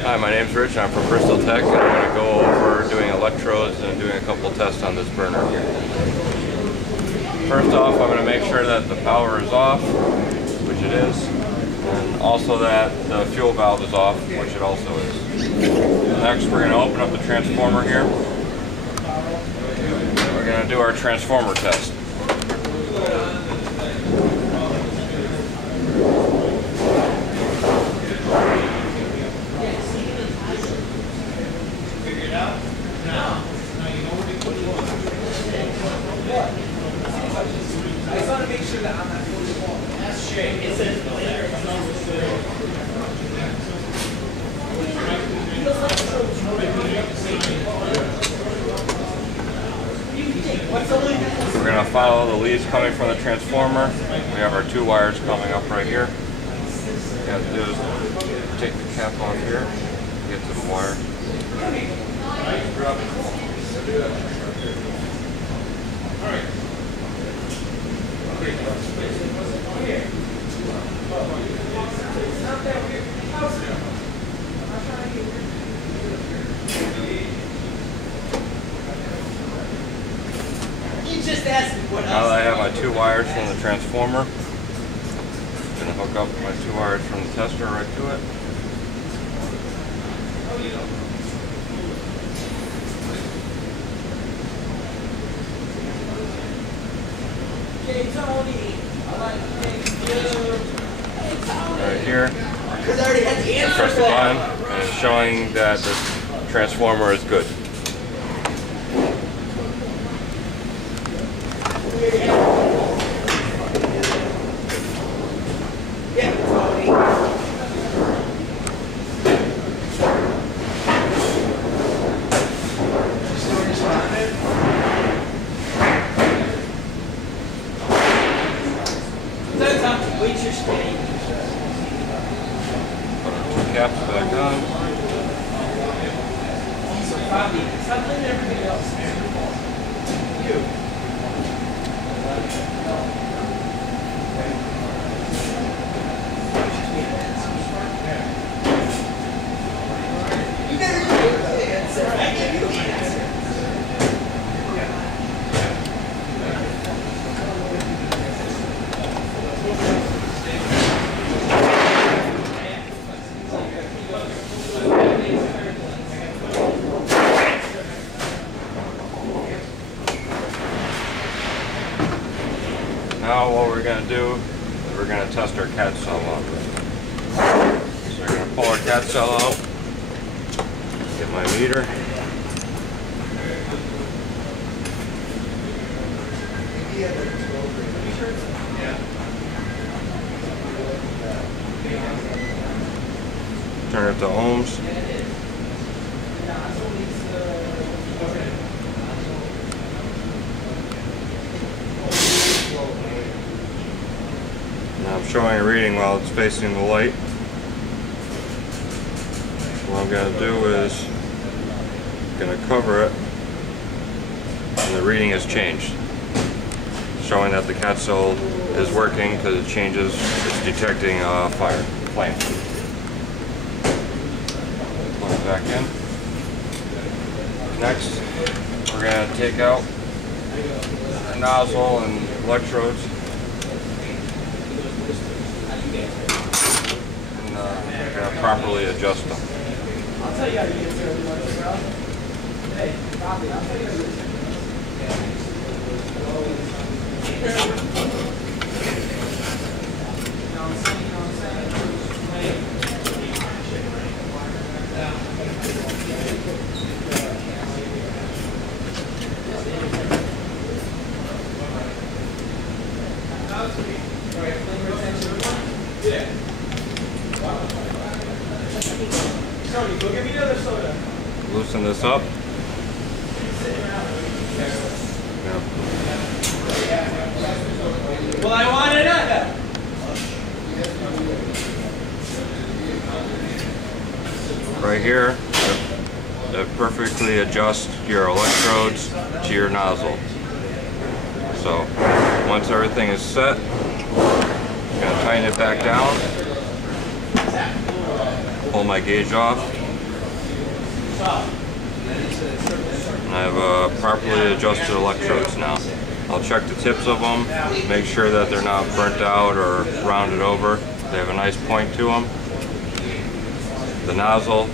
Hi, my name's Rich. I'm from Bristol Tech, and I'm going to go over doing electrodes and doing a couple tests on this burner here. First off, I'm going to make sure that the power is off, which it is, and also that the fuel valve is off, which it also is. Next, we're going to open up the transformer here. We're going to do our transformer test. I just want to make sure that I'm not going to wall. That's straight. It says there. We're going to follow the leads coming from the transformer. We have our two wires coming up right here. What you have to do is take the cap off here, get to the wire. Now that I have my two wires from the transformer, I'm going to hook up my two wires from the tester right to it. Right here, press the button, and it's showing that the transformer is good. Put our two caps back on. Something everything else. Now what we're going to do is we're going to test our cat cell out. So we're going to pull our cat cell out, get my meter. Turn it to ohms. I'm showing a reading while it's facing the light. What I'm going to do is I'm going to cover it, and the reading has changed, showing that the cat cell is working because it changes, it's detecting flame. Plug it back in. Next, we're going to take out the nozzle and electrodes. And we're going to properly adjust them. I'll tell you how to get to it, bro. Hey, Bobby, I'll tell you how to get to it. Go give me another soda. Loosen this up. Yeah. Well, I want another. Right here, that perfectly adjusts your electrodes to your nozzle. So once everything is set, I'm going to tighten it back down, pull my gauge off, And I have properly adjusted electrodes now. I'll check the tips of them, make sure that they're not burnt out or rounded over. They have a nice point to them. The nozzle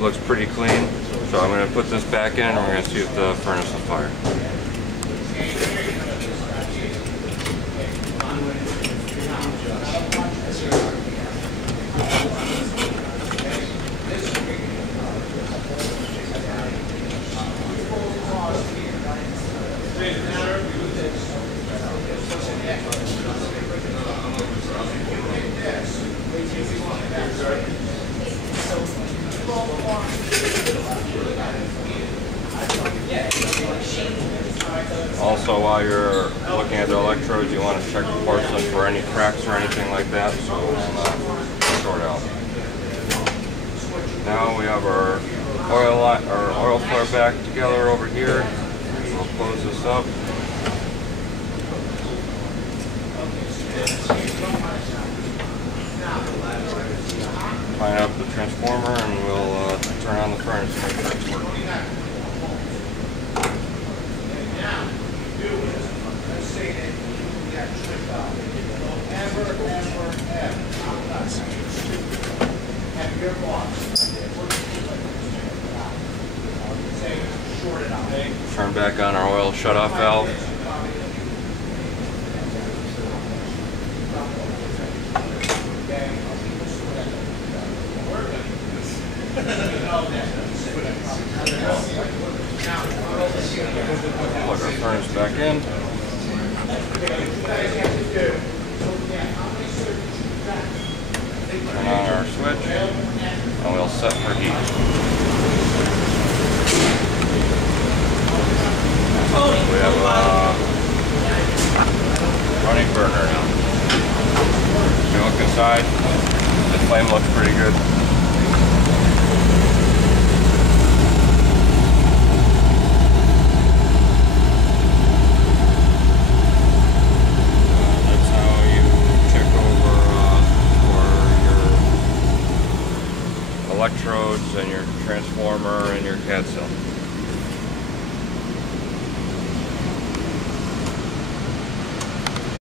looks pretty clean, so I'm going to put this back in and we're going to see if the furnace will fire. Also, while you're looking at the electrodes, you want to check the porcelain for any cracks or anything like that, so it will not short out. Now we have our oil flare back together over here. We'll close this up. Line up the transformer and we'll turn on the furnace and make sure it's working. Turn back on our oil shutoff valve. Plug our furnace back in. Turn on our switch and we'll set for heat. We have a running burner now. If you look inside, the flame looks pretty good. That's how you check over for your electrodes and your transformer and your cat cell.